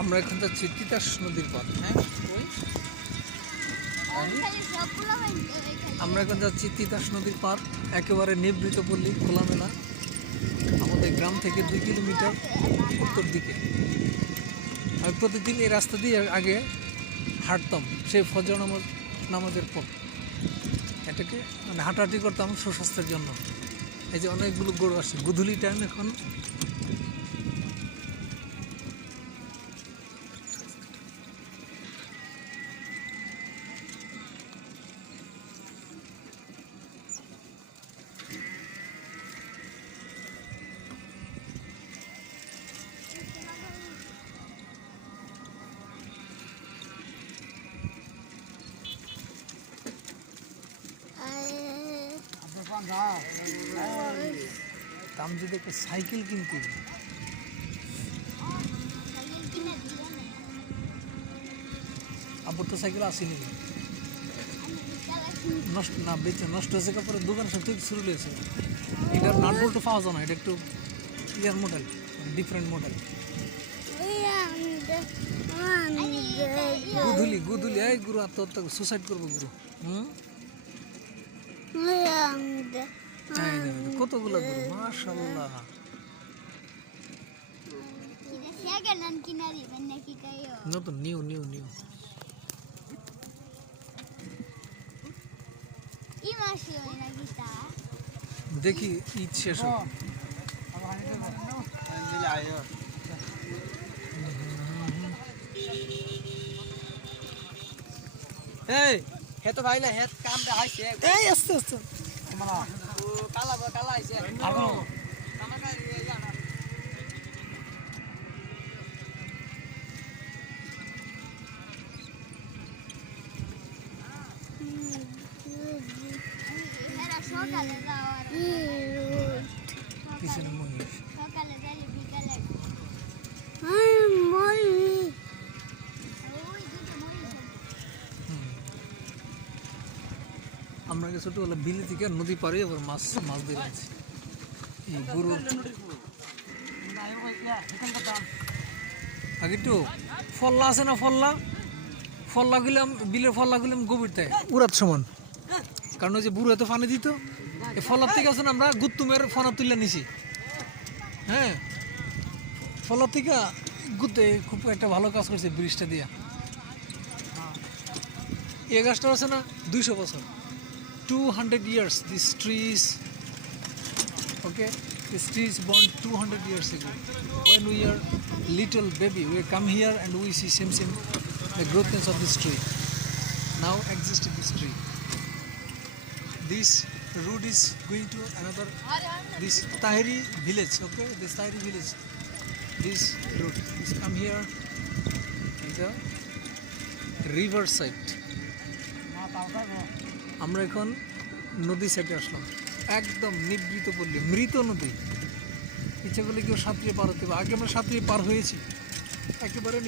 আমরা এখন যাচ্ছি তিতাস নদীর পথ। হ্যাঁ, আমরা এখন যাচ্ছি তিতাস নদীর পার, একেবারে নিভৃত পল্লী, খোলামেলা। আমাদের গ্রাম থেকে 2 কিলোমিটার উত্তর দিকে। আমি প্রতিদিন এই রাস্তা দিয়ে আগে হাঁটতাম, সেই ফজর নামাজের পর। এটাকে মানে হাঁটাহাঁটি করতাম সুস্বাস্থ্যের জন্য। এই যে অনেকগুলো গরু আসছে, গোধূলি টাইম এখন। দাম যদি একটা সাইকেল কিনতে, আবার তো সাইকেল আসেনি, নষ্ট না বেঁচে নষ্ট হয়েছে। কাপড়ে দোকানের সাথে শুরু হয়েছে। এটার নাট বল্টু পাওয়া যায় না, এটা একটু ইয়ার মডেল, ডিফারেন্ট মডেল। গুধুলি গুধুলি এই গুরু আত্মহত্যা সুসাইড করবো গুরু। কতগুলো গরু, মাশাআল্লাহ। নতুন নিউ নিউ নিউ দেখি ঈদ শেষ হোক। এই হে তো ভাই না হে কামটা আইছে এই আস্তে আস্তে কালা কালা আইছে আগো কামাটা এই জানা এরা সকালে যাওয়ার পিছনে মহিষ। সকালে যাই বিকালে আমরা ছোটবেলা বিলি থেকে নদী পাড়ে আবার মাছ ধরে আছি। এই গরুর আগে একটু ফল্লা আছে না, ফল্লা গুলাম বিলের ফল্লা গুলাম গভীর তাই উড়াত সমান। কারণ ওই যে বুড়ো এত পানি দিত, এই ফলার থেকে আছে না আমরা গুত্তুমের ফনা তুলে নিছি। হ্যাঁ, ফলার থেকে গুতে খুব একটা ভালো কাজ করছে ব্রিজটা দিয়া। এই গাছটা আছে না 200 বছর, 200 years. This tree is okay. This tree is born 200 years ago. When we are little baby, we come here and we see same the growthness of this tree. Now exists this tree. This road is going to another, this Tahiri village. Okay, this Tahiri village. This road is come here in the river side. আমরা এখন নদী সাইডে আসলাম, একদম নিভৃত পল্লী, মৃত নদী। ইচ্ছে করলে কেউ সাঁতরিয়ে পার হতে পারে। আগে আমরা সাঁতরিয়ে পার হয়েছি একেবারে।